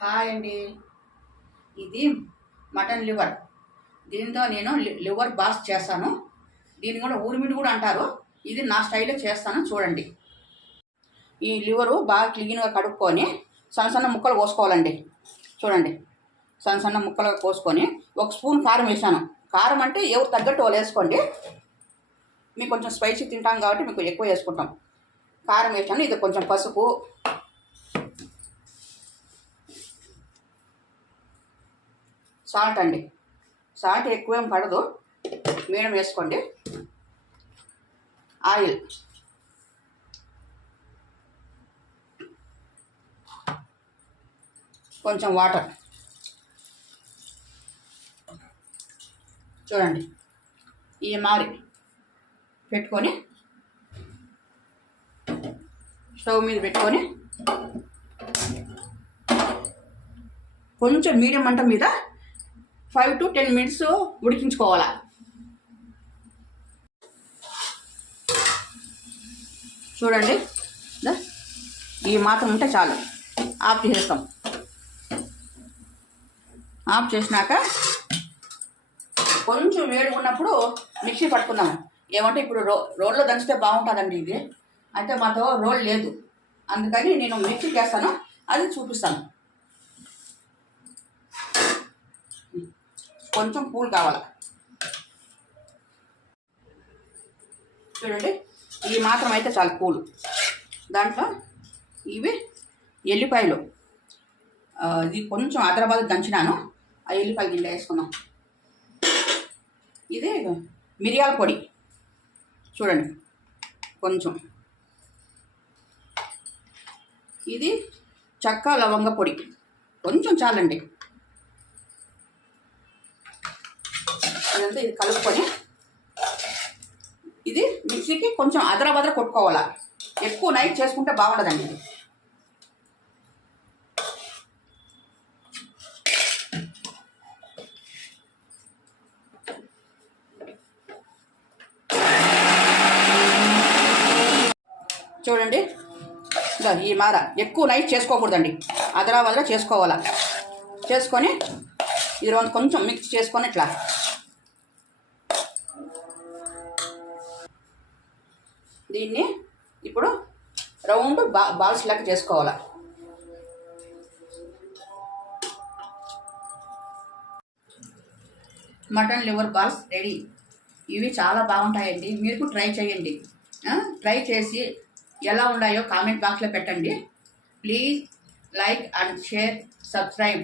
Hi అండి. ఇది mutton liver. దీంతో నేను లివర్ బాస్ చేస్తాను. దీన్ని కూడా ఊరిమిడి కూడా అంటారు. ఇది నా స్టైల్లో చేస్తాను, చూడండి. ఈ లివరు బాగా క్లీన్గా కడుక్కొని సన్న సన్న ముక్కలు కోసుకోవాలండి. చూడండి, సన్న సన్న ముక్కలుగా కోసుకొని 1 స్పూన్ కారం వేసాను. కారం అంటే ఎవరు తగ్గట్టు వాళ్ళు వేసుకోండి. మీకు కొంచెం స్పైసీ తింటాం కాబట్టి మీకు ఎక్కువ వేసుకుంటాం. కారం వేసాను. ఇది కొంచెం పసుపు, సాల్ట్ అండి. సాల్ట్ ఎక్కువేం పడదు, మీడియం వేసుకోండి. ఆయిల్, కొంచెం వాటర్. చూడండి, ఈ మారి పెట్టుకొని స్టవ్ మీద పెట్టుకొని కొంచెం మీడియం మంట మీద 5 to 10 minutes ఉడికించుకోవాలా. చూడండి, ఈ మాత్రం ఉంటే చాలు. ఆఫ్ చేసేస్తాం. ఆఫ్ చేసినాక కొంచెం వేడి ఉన్నప్పుడు మిక్సీ పట్టుకుందాము. ఏమంటే ఇప్పుడు రోల్లో దంచితే బాగుంటుందండి. ఇది అయితే మాతో రోల్ లేదు, అందుకని నేను మిక్సీకి వేస్తాను, అది చూపిస్తాను. కొంచెం పూలు కావాలి. చూడండి, ఈ మాత్రం అయితే చాలు పూలు. దాంట్లో ఇవి ఎల్లిపాయలు, ఇది కొంచెం హైదరాబాద్ దంచినాను. ఆ ఎల్లిపాయ గిన్నె వేసుకున్నాం. ఇది మిరియాల పొడి, చూడండి కొంచెం. ఇది చెక్క లవంగ పొడి, కొంచెం చాలండి. అదంతా ఇది కలుపుకొని ఇది మిక్సీకి కొంచెం అదరబదర కొట్టుకోవాలి. ఎక్కువ నైట్ చేసుకుంటే బాగుండదండి. చూడండి, ఈ మార ఎక్కువ నైట్ చేసుకోకూడదండి, అదరాబదరా చేసుకోవాలా. చేసుకొని ఇది కొంచెం మిక్స్ చేసుకొని ఇట్లా దీన్ని ఇప్పుడు రౌండ్ బాల్స్ లాగా చేసుకోవాలా. Mutton liver balls ready. ఇవి చాలా బాగుంటాయండి, మీరు ట్రై చేయండి. ట్రై చేసి ఎలా ఉన్నాయో కామెంట్ బాక్స్లో పెట్టండి. Please like and share, subscribe.